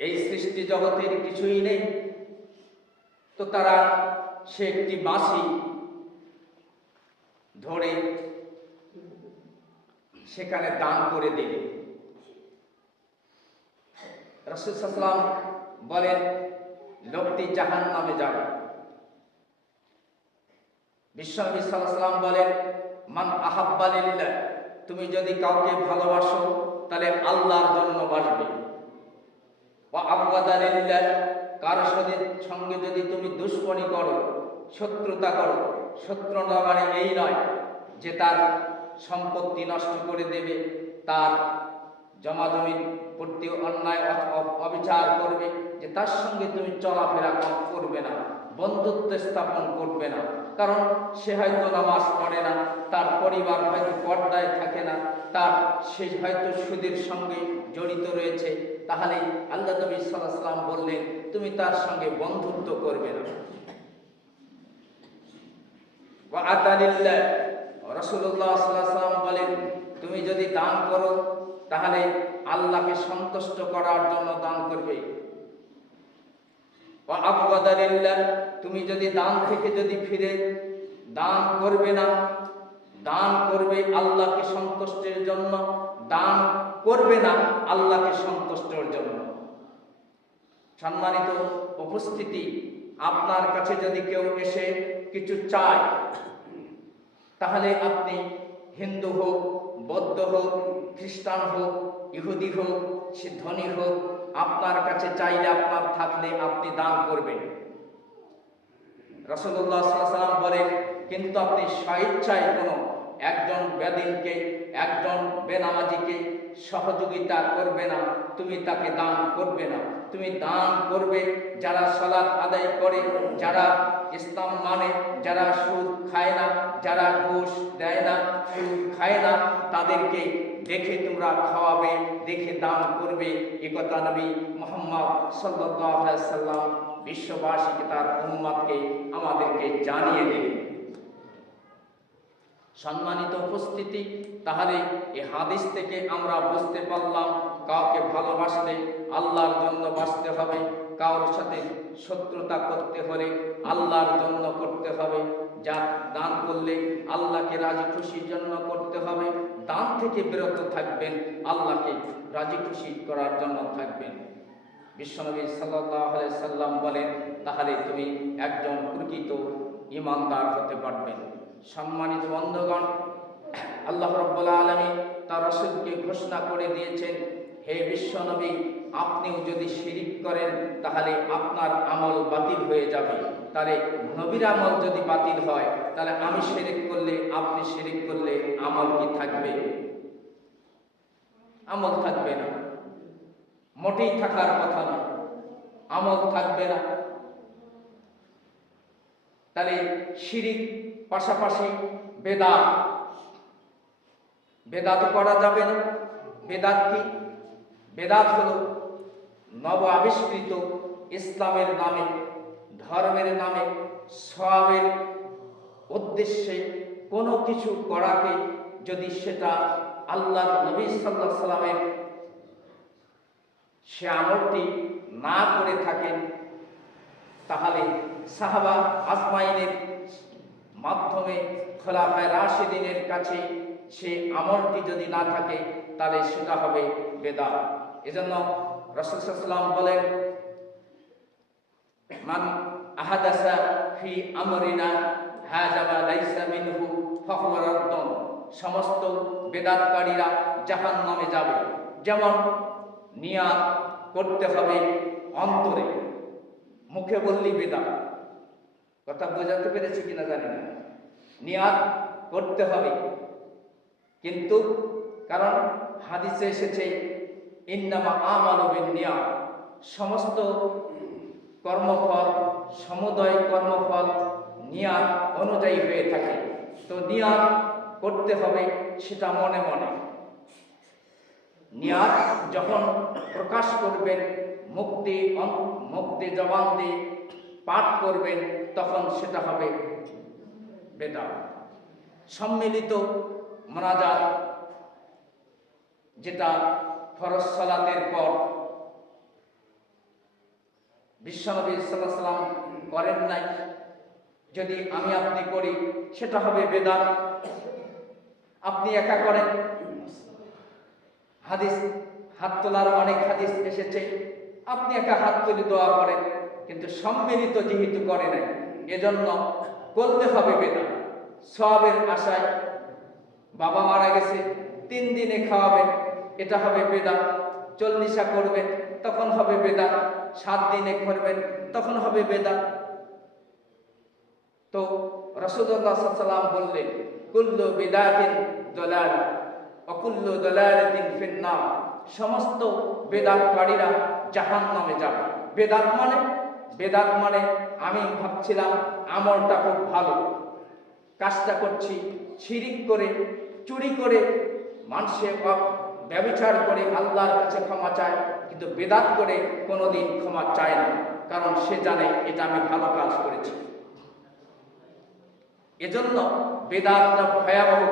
এই সৃষ্টি জগতের কিছুই নেই, তো সে একটি বাঁশি ধরে সেখানে দান করে দিলেন। রাসূল সাল্লাল্লাহু আলাইহি ওয়াসাল্লাম বলেন, লোকটি জাহান্নামে যাবে। বিশ্বনবী সাল্লাল্লাহু আলাইহি ওয়াসাল্লাম বলেন, মান আহাব্বা লিল্লাহ, তুমি যদি কাউকে ভালোবাসো তাহলে আল্লাহর জন্য বাসবে। ওয়া আবগাদা লিল্লাহ, কার সঙ্গে যদি তুমি দুশমনি করো, শত্রুতা করো, শত্রুতা মানে এই নয় যে তার সম্পত্তি নষ্ট করে দেবে, তার জমাজমির প্রতি অন্যায় অবিচার করবে, যে তার সঙ্গে তুমি চলাফেরা করবে না, বন্ধুত্ব স্থাপন করবে না। কারণ সে হয়তো নামাজ পড়ে না, তার পরিবার হয়তো পর্দায় থাকে না, সে হয়তো সুদের সঙ্গে জড়িত রয়েছে, তাহলে আল্লাহ নবী সাল্লাল্লাহু আলাইহি ওয়াসাল্লাম বললেন তুমি তার সঙ্গে বন্ধুত্ব করবে না। ওয়া আতালিল্লাহ, রাসূলুল্লাহ সাল্লাল্লাহু আলাইহি ওয়াসাল্লাম বলেন, তুমি যদি দান করো তাহলে আল্লাহকে সন্তুষ্ট করার জন্য দান করবে। ওয়া আবগাদা লিল্লাহ, তুমি যদি দান থেকে যদি ফিরে দান করবে না, দান করবে আল্লাহকে সন্তুষ্টের জন্য, দান করবে না আল্লাহকে সন্তুষ্টের জন্য। সম্মানিত উপস্থিতি, আপনার কাছে যদি কেউ এসে কিছু চায়, তাহলে আপনি হিন্দু হোক, বৌদ্ধ হোক, খ্রিস্টান হোক, ইহুদি হোক, সে ধনী হোক, আপনার কাছে চাইলে আপনার থাকলে আপনি দান করবেন। রাসূলুল্লাহ সাল্লাল্লাহু আলাইহি ওয়াসাল্লাম বলেন, কিন্তু আপনি স্বেচ্ছায় কোনো একজন বেদিনকে, একজন বেনামাজিকে সহযোগিতা করবে না, তুমি তাকে দান করবে না। তুমি দান করবে যারা সালাত আদায় করে, যারা ইসলাম মানে, যারা সুদ খায় না, যারা ঘুষ দেয় না, সুদ খায় না, তাদেরকে দেখে তোমরা খাওয়াবে, দেখে দান করবে। এ কথা নবী মুহাম্মদ সাল্লাল্লাহু আলাইহি ওয়াসাল্লাম বিশ্ববাসীকে, তার উম্মতকে আমাদেরকে জানিয়ে দিলেন। সম্মানিত উপস্থিতি, তাহলে এই হাদিস থেকে আমরা বুঝতে পারলাম, কাউকে ভালোবাসলে আল্লাহর জন্য বাসতে হবে, কারোর সাথে শত্রুতা করতে হলে আল্লাহর জন্য করতে হবে। যা দান করলে আল্লাহকে রাজি খুশির জন্য করতে হবে। দান থেকে বিরত থাকবেন, আল্লাহকে রাজি খুশি করার জন্য থাকবেন। বিশ্বনবী সাল্লাল্লাহু আলাইহি সাল্লাম বলেন, তাহলে তুমি একজন প্রকৃত ঈমানদার হতে পারবেন। সম্মানিত বন্ধুগণ, আল্লাহ রাব্বুল আলামিন তার রাসূলকে ঘোষণা করে দিয়েছেন, হে বিশ্বনবী, আপনিও যদি শিরিক করেন তাহলে আপনার আমল বাতিল হয়ে যাবে। তাহলে নবীর আমল যদি বাতিল হয়, তাহলে আমি শিরিক করলে, আপনি শিরিক করলে আমল কি থাকবে? আমল থাকবে না, মোটেই থাকার কথা না, আমল থাকবে না। তাহলে শিরিক পাশাপাশি বেদাত করা যাবে না। বেদাত কি? বেদাত হলো নব আবিষ্কৃত ইসলামের নামে, ধর্মের নামে, সওয়াবের উদ্দেশ্যে কোনো কিছু করাকে যদি সেটা আল্লাহ নবী সাল্লাল্লাহু আলাইহি সাল্লামের সে আমলটি না করে থাকেন, তাহলে সাহাবা আজমাইনের মাধ্যমে খোলাফায়ে রাশিদিনের কাছে সে আমলটি যদি না থাকে, তাহলে সেটা হবে বেদাত। এজন্য রাসূল সাল্লাল্লাহু আলাইহি ওয়াসাল্লাম বলেন, মান আহাদাসা ফি আমরিনা হাযা মা লাইসা মিনহু ফাহুয়া রাদ্দুন, সমস্ত বেদাতকারীরা জাহান্নামে যাবে। যেমন নিয়াত করতে হবে অন্তরে, মুখে বললেই বেদাত। কথা বোঝাতে পেরেছি কিনা জানি না। নিয়াত করতে হবে, কিন্তু কারণ হাদিসে এসেছে ইন্নামা আমালু বিন্নিয়াত, সমস্ত কর্মফল, সমুদয় কর্মফল নিয়াত অনুযায়ী হয়ে থাকে। তো নিয়াত করতে হবে সেটা মনে মনে। নিয়াত যখন প্রকাশ করবেন, মুক্তি জবান দিয়ে পাঠ করবেন, তখন সেটা হবে বেদাত। সম্মিলিত মুনাজাত, যেটা ফরজ সালাতের পর বিশ্বনবী সাল্লাল্লাহু আলাইহি ওয়াসাল্লাম করেন নাই। যদি আমি আপনি করি সেটা হবে বেদাত। আপনি একা করেন, হাদিস হাত তোলার অনেক হাদিস এসেছে, আপনি একা হাত তুলে দোয়া করেন, কিন্তু সম্মিলিত যেহেতু করে নাই, এজন্য করতে হবে বেদাত। সওয়াবের আশায় বাবা মারা গেছে 3 দিনে খাওয়াবেন, এটা হবে বেদাত। 40 করবেন, তখন হবে বেদাত। 7 দিনে করবেন, তখন হবে বেদাত। তো রাসূলুল্লাহ সাল্লাল্লাহু আলাইহি ওয়াসাল্লাম বললেন, কুল্লু বিদাতিন দালালা ওয়া কুল্লু দালালাতিন ফিন্নার। সমস্ত বেদাতকারীরা জাহান্নামে যাবে। বেদাত মানে আমি ভাবছিলাম আমলটা খুব ভালো, কাজটা করছি, শিরিক করে, চুরি করে, মানুষের ব্যভিচার করে আল্লাহর কাছে ক্ষমা চায়, কিন্তু বেদাত করে কোনোদিন ক্ষমা চায় না, কারণ সে জানে এটা আমি ভালো কাজ করেছি। এজন্য বেদাতটা ভয়াবহ,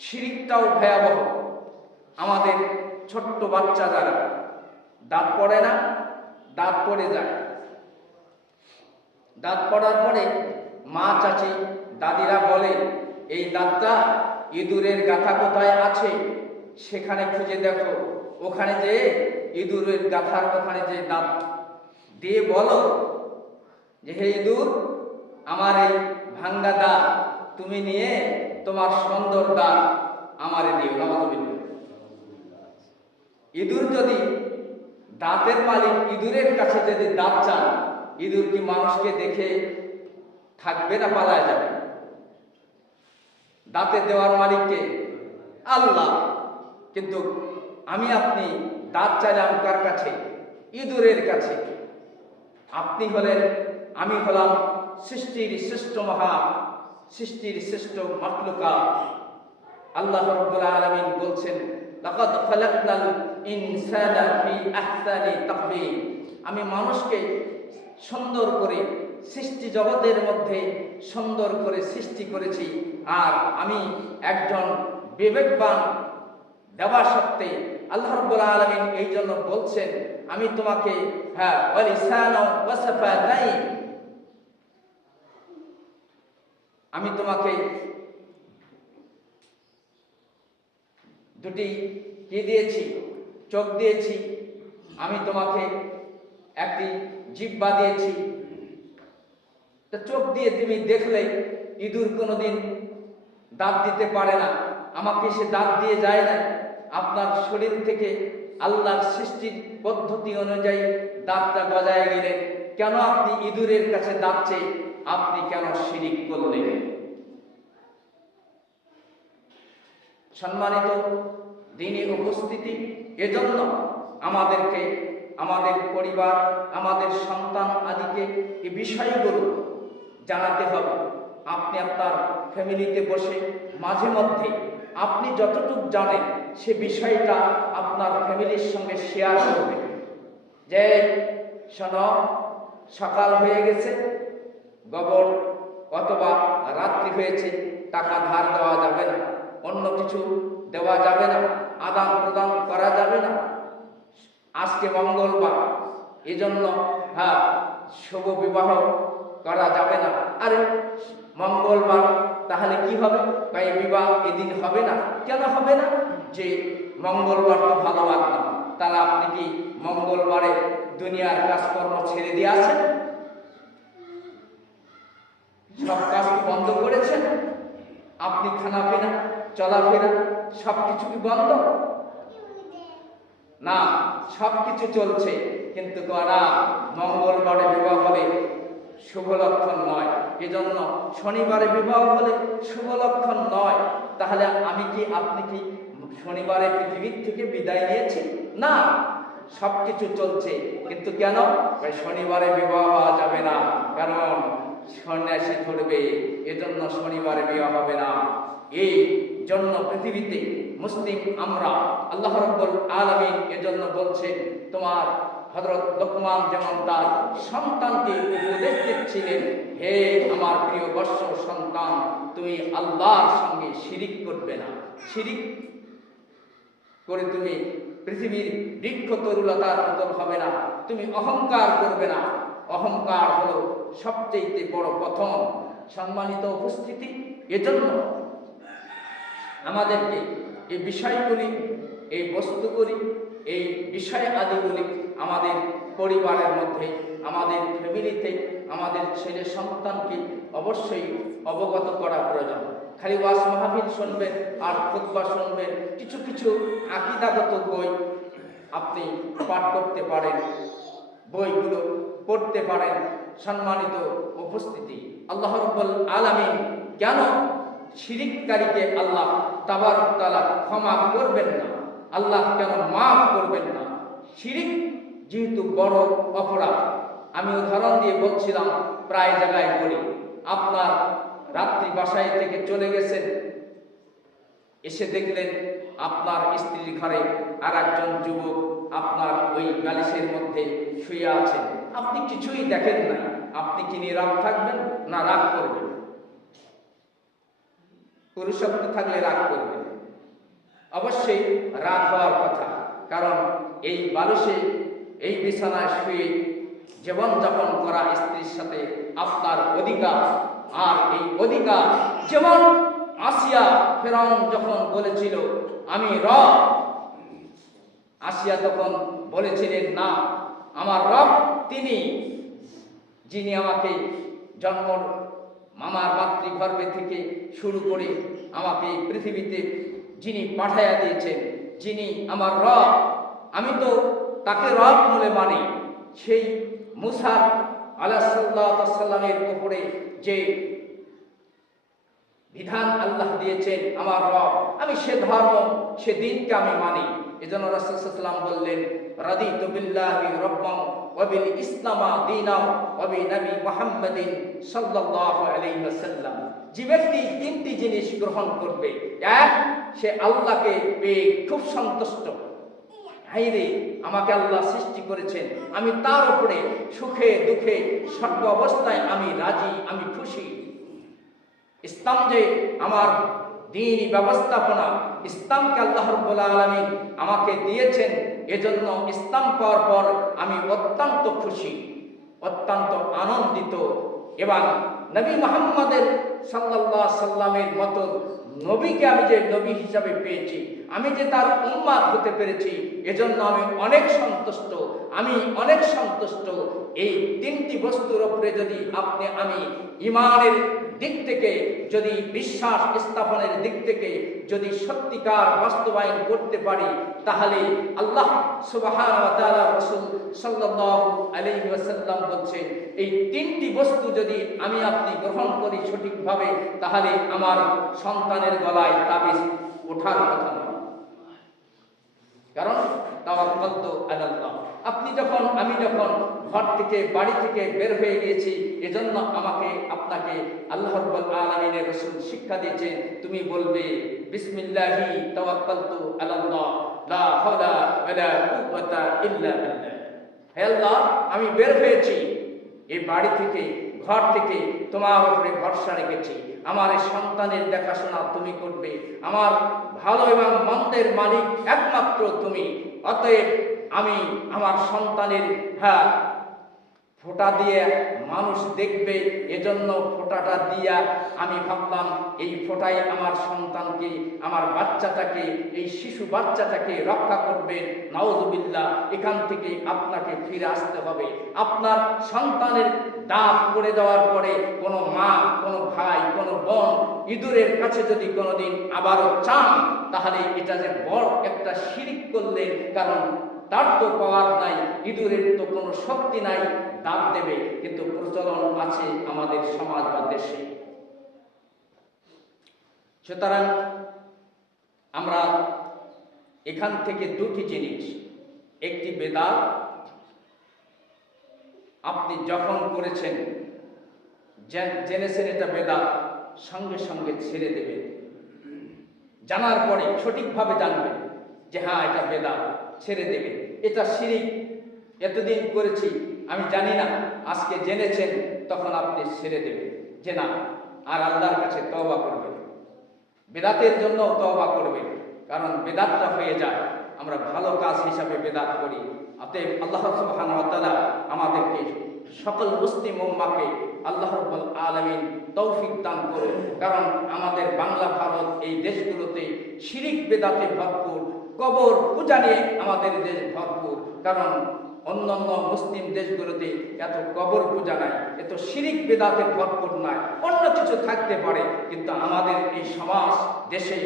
শিরিকটাও ভয়াবহ। আমাদের ছোট্ট বাচ্চা যারা দাঁত পড়ে না, দাঁত পড়ে যায়, দাঁত পড়ার পরে মা, চাচি, দাদিরা বলে এই দাঁতটা ইঁদুরের গাথা কোথায় আছে সেখানে খুঁজে দেখো, ওখানে যে ইঁদুরের গাথার ওখানে যে দাঁত দিয়ে বলো যে হে ইঁদুর, আমার এই ভাঙ্গা দাঁত তুমি নিয়ে তোমার সুন্দর দাঁত আমারে দিও। নাউযুবিল্লাহ। ইঁদুর যদি দাঁতের মালিক ইঁদুরের কাছে যদি দাঁত চান, ইঁদুর কি মানুষকে দেখে থাকবে না পালায় যাবে? দাঁতে দেওয়ার মালিককে আল্লাহ। কিন্তু আমি আপনি দাঁত চাইলাম কার কাছে? ইঁদুরের কাছে। আপনি হলেন, আমি হলাম সৃষ্টির শ্রেষ্ঠ সৃষ্টির শ্রেষ্ঠ মাখলুকাত। আল্লাহ রাব্বুল আলামিন বলছেন, লাকাদ খালাকনাল ইনসানা ফি আহসানি তাকওয়িম। আমি মানুষকে সুন্দর করে সৃষ্টি জগতের মধ্যে সুন্দর করে সৃষ্টি করেছি। আর আমি একজন বিবেকবান দেওয়া সত্ত্বে আল্লাহ রাব্বুল আলামিন এই জন্য বলছেন, আমি তোমাকে ওয়ালিসানা ওয়াসাফাতাইন, আমি তোমাকে দুটি কি দিয়েছি? চোখ দিয়েছি। আমি তোমাকে একটি জিহ্বা দিয়েছি। তা চোখ দিয়ে তুমি দেখলে ইঁদুর কোনোদিন দাঁত দিতে পারে না, আমাকে সে দাঁত দিয়ে যায় না। আপনার শরীর থেকে আল্লাহর সৃষ্টির পদ্ধতি অনুযায়ী দাঁতটা গজায় গেলেন, কেন আপনি ইঁদুরের কাছে দাঁত চেয়ে আপনি কেন শিরিক করলেন? সম্মানিত দ্বীনি উপস্থিতি, এজন্য আমাদেরকে, আমাদের পরিবার, আমাদের সন্তান আদিকে এই বিষয়গুলো জানাতে হবে। আপনি আপনার ফ্যামিলিতে বসে মাঝে মধ্যে আপনি যতটুকু জানেন সে বিষয়টা আপনার ফ্যামিলির সঙ্গে শেয়ার করবেন। যে শোনো, সকাল হয়ে গেছে, গোবর অথবা রাত্রি হয়েছে, টাকা ধার দেওয়া যাবে না, অন্য কিছু দেওয়া যাবে না, আদান প্রদান করা যাবে না। আজকে মঙ্গলবার, এজন্য শুভ বিবাহ করা যাবে না। আরে মঙ্গলবার তাহলে কি হবে? তাই বিবাহ এদিন হবে না। কেন হবে না? যে মঙ্গলবার তো ভালো বার না। তাহলে আপনি কি মঙ্গলবারে দুনিয়ার কাজকর্ম ছেড়ে দিয়ে আসেন? সব কাজ বন্ধ করেছেন? আপনি খানা পিনা, চলাফেরা সবকিছু কি বন্ধ? না, সবকিছু চলছে, কিন্তু মঙ্গলবারে বিবাহ হলে শুভ লক্ষণ নয়। এজন্য শনিবারে বিবাহ হলে শুভ লক্ষণ নয়। তাহলে আমি কি, আপনি কি শনিবারে পৃথিবীর থেকে বিদায় নিয়েছি? না, সবকিছু চলছে, কিন্তু কেন? শনিবারে বিবাহ হওয়া যাবে না, কারণ সন্ন্যাসী ধরবে, এজন্য শনিবারে বিবাহ হবে না। এই জন্য পৃথিবীতে মুসলিম আমরা, আল্লাহ রাব্বুল আলামিন এজন্য বলছেন, তোমার হযরত লোকমান যেমন তার সন্তানকে উপদেশ দিচ্ছিলেন, হে আমার প্রিয় বৎস সন্তান, তুমি আল্লাহর সঙ্গে শিরিক করবে না। শিরিক করে তুমি পৃথিবীর বৃক্ষ তরুলতার মতন হবে না। তুমি অহংকার করবে না। অহংকার হলো সবচেয়ে বড় পতন। সম্মানিত উপস্থিতি, এজন্য আমাদেরকে এই বিষয়গুলি, এই বস্তুগুলি, এই বিষয় আদিগুলি আমাদের পরিবারের মধ্যে, আমাদের ফ্যামিলিতে, আমাদের ছেলে সন্তানকে অবশ্যই অবগত করা প্রয়োজন। খালি ওয়াজ মাহফিল শুনবেন আর খুতবা শুনবেন, কিছু কিছু আকীদাগত বই আপনি পাঠ করতে পারেন, বইগুলো পড়তে পারেন। সম্মানিত উপস্থিতি, আল্লাহ রাব্বুল আলামিন কেন শিরিককারীকে আল্লাহ তাবারক তাআলা ক্ষমা করবেন না? আল্লাহ কেন মাফ করবেন না? শিরিক যেহেতু বড় অপরাধ। আমি উদাহরণ দিয়ে বলছিলাম, প্রায় জায়গায় বলি, আপনার রাত্রি বাসায় থেকে চলে গেছেন, এসে দেখলেন আপনার স্ত্রীর ঘরে আর একজন যুবক আপনার ওই বালিশের মধ্যে শুয়ে আছেন, আপনি কিছুই দেখেন না। আপনি কি নীরব থাকবেন না রাগ করবেন? পুরুষত্ব থাকলে রাগ করবেন, অবশ্যই রাগ হওয়ার কথা। কারণ এই বালিশে, এই বিছানায় শুয়ে জীবনযাপন করা স্ত্রীর সাথে আপনার অধিকার। আর এই অধিকার যেমন আসিয়া ফেরাউন যখন বলেছিল আমি রব, আসিয়া তখন বলেছিলেন না, আমার রব তিনি, যিনি আমাকে জন্ম মামার মাতৃগর্ভে থেকে শুরু করে আমাকে পৃথিবীতে যিনি পাঠাইয়া দিয়েছেন, যিনি আমার রব, আমি তো তাকে রব বলে মানি। সেই মুসা আলাইহিস সালামের উপরে যে বিধান আল্লাহ দিয়েছেন আমার রব, আমি সে ধর্ম, সে দিনকে আমি মানি। এজন্য রাসূল সাল্লাল্লাহু আলাইহি ওয়াসাল্লাম বললেন, রাদিতু বিল্লাহি রাব্বান ওয়া বিল ইসলামা দীনাও ওয়া বি নবী মুহাম্মাদিন সাল্লাল্লাহু আলাইহি ওয়াসাল্লাম। যে ব্যক্তি তিনটি জিনিস গ্রহণ করবে, এক, সে আল্লাহকে পেয়ে খুব সন্তুষ্ট, হাইরে আমাকে আল্লাহ সৃষ্টি করেছেন, আমি তার উপরে সুখে দুঃখে সর্ব অবস্থায় আমি রাজি, আমি খুশি। ইসলাম যে আমার দ্বীনি ব্যবস্থাপনা, ইসলামকে আল্লাহ রাব্বুল আলামিন আমাকে দিয়েছেন, এজন্য ইসলাম পাওয়ার পর আমি অত্যন্ত খুশি, অত্যন্ত আনন্দিত। এবং নবী মুহাম্মদের সাল্লাল্লাহু আলাইহি সাল্লামের মতো নবীকে আমি যে নবী হিসাবে পেয়েছি, আমি যে তার উম্মত হতে পেরেছি, এজন্য আমি অনেক সন্তুষ্ট, আমি অনেক সন্তুষ্ট। এই তিনটি বস্তুর উপরে যদি আমি ঈমানের দিক থেকে, যদি বিশ্বাস স্থাপনের দিক থেকে যদি সত্যিকার বাস্তবায়ন করতে পারি, তাহলে আল্লাহ সুবহানাহু ওয়া তাআলা, রাসূল সাল্লাল্লাহু আলাইহি ওয়াসাল্লাম বলছেন, এই তিনটি বস্তু যদি আমি আপনি গ্রহণ করি সঠিকভাবে, তাহলে আমার সন্তানের গলায় তাবিজ ওঠার কথা নয়। কারণ তাওয়াক্কালতু আলাল্লাহ। আপনি যখন, আমি যখন ঘর থেকে, বাড়ি থেকে বের হয়ে গিয়েছি, এজন্য আমাকে আপনাকে আল্লাহ রাব্বুল আলামিনের রাসূল শিক্ষা দিয়েছেন, তুমি বলবে বিসমিল্লাহি তাওয়াক্কালতু আলাল্লাহ লা হাওলা ওয়ালা কুওয়াতা ইল্লা বিল্লাহ। হে আল্লাহ, আমি বের হয়েছি এই বাড়ি থেকে, ঘর থেকে, তোমার উপরে ভরসা রেখেছি। আমার এই সন্তানের দেখাশোনা তুমি করবে, আমার ভালো এবং মন্দের মালিক একমাত্র তুমি। অতএব আমি আমার সন্তানের ফোঁটা দিয়ে মানুষ দেখবে, এজন্য ফোঁটাটা দিয়া আমি ভাবলাম এই ফোঁটাই আমার সন্তানকে, আমার বাচ্চাটাকে, এই শিশু বাচ্চাটাকে রক্ষা করবে। নাউযুবিল্লাহ, এখান থেকে আপনাকে ফিরে আসতে হবে। আপনার সন্তানের দাঁত পড়ে যাওয়ার পরে কোনো মা, কোনো ভাই, কোনো বোন ইঁদুরের কাছে যদি কোনোদিন আবারও চান, তাহলে এটা যে বড় একটা শিরিক করলেন। কারণ তার তো পাওয়ার নাই, ইঁদুরের তো কোনো শক্তি নাই দাঁত দেবে, কিন্তু প্রচলন আছে আমাদের সমাজ বা দেশে। সুতরাং আমরা এখান থেকে দুটি জিনিস, একটি বেদাত, আপনি যখন করেছেন জেনেছেন এটা বেদাত, সঙ্গে সঙ্গে ছেড়ে দেবেন। জানার পরে সঠিকভাবে জানবেন যে হ্যাঁ এটা বেদাত, ছেড়ে দেবেন। এটা শিরিক, এতদিন করেছি আমি জানি না, আজকে জেনেছেন, তখন আপনি ছেড়ে দেবেন যে না, আর আল্লাহর কাছে তওবা করবেন। বেদাতের জন্য তওবা করবেন, কারণ বেদাতটা হয়ে যায় আমরা ভালো কাজ হিসাবে বেদাত করি। অতএব আল্লাহ সুবহানাহু ওয়া তাআলা আমাদেরকে সকল মুসলিম উম্মাহকে আল্লাহ রাব্বুল আলামিন তৌফিক দান করুন। কারণ আমাদের বাংলা ভারত এই দেশগুলোতে শিরিক বেদাতে ভরপুর, কবর পূজা নিয়ে আমাদের দেশ ভরপুর। কারণ অন্যান্য মুসলিম দেশগুলোতে এত কবর পূজা নাই, এত শিরিক বেদাতে ভরপুর নাই, অন্য কিছু থাকতে পারে, কিন্তু আমাদের এই সমাজ দেশে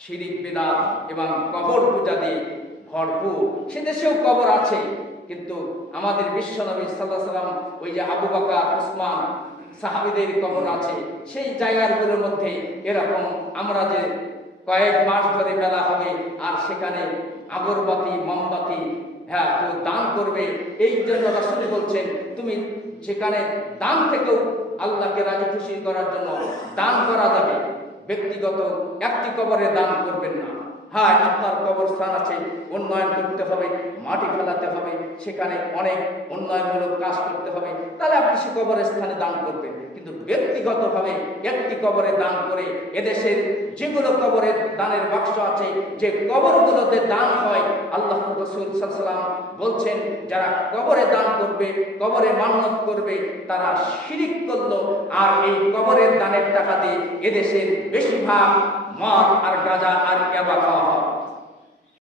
শিরিক বেদাত এবং কবর পূজা দিয়ে ভরপুর। সে দেশেও কবর আছে, কিন্তু আমাদের বিশ্বনবী সাল্লাল্লাহু আলাইহি ওয়াসাল্লাম ওই যে আবু বকর, উসমান সাহাবীদের কবর আছে, সেই জায়গাগুলোর মধ্যে এরকম আমরা যে কয়েক মাস ধরে মেলা হবে আর সেখানে আগরবাতি মোমবাতি কেউ দান করবে, এই জন্য রাসূল বলছেন তুমি সেখানে দান থেকেও আল্লাহকে রাজি খুশি করার জন্য দান করা যাবে, ব্যক্তিগত একটি কবরে দান করবেন না। হ্যাঁ, আপনার কবরস্থান আছে, উন্নয়ন করতে হবে, মাটি ফেলাতে হবে, সেখানে অনেক উন্নয়নমূলক কাজ করতে হবে, তাহলে আপনি সে কবরের স্থানে দান করবেন। কিন্তু ব্যক্তিগতভাবে একটি কবরে দান করে, এদেশের যেগুলো কবরের দানের বাক্স আছে, যে কবরগুলোতে দান হয়, আল্লাহ রাসূল সাল্লাল্লাহু আলাইহি ওয়াসাল্লাম বলছেন যারা কবরে দান করবে, কবরে মান্নত করবে, তারা শিরিক করলো। আর এই কবরের দানের টাকা দিয়ে এদেশের বেশিরভাগ মদ আর গাঁজা আর ইয়াবা খাওয়া হয়।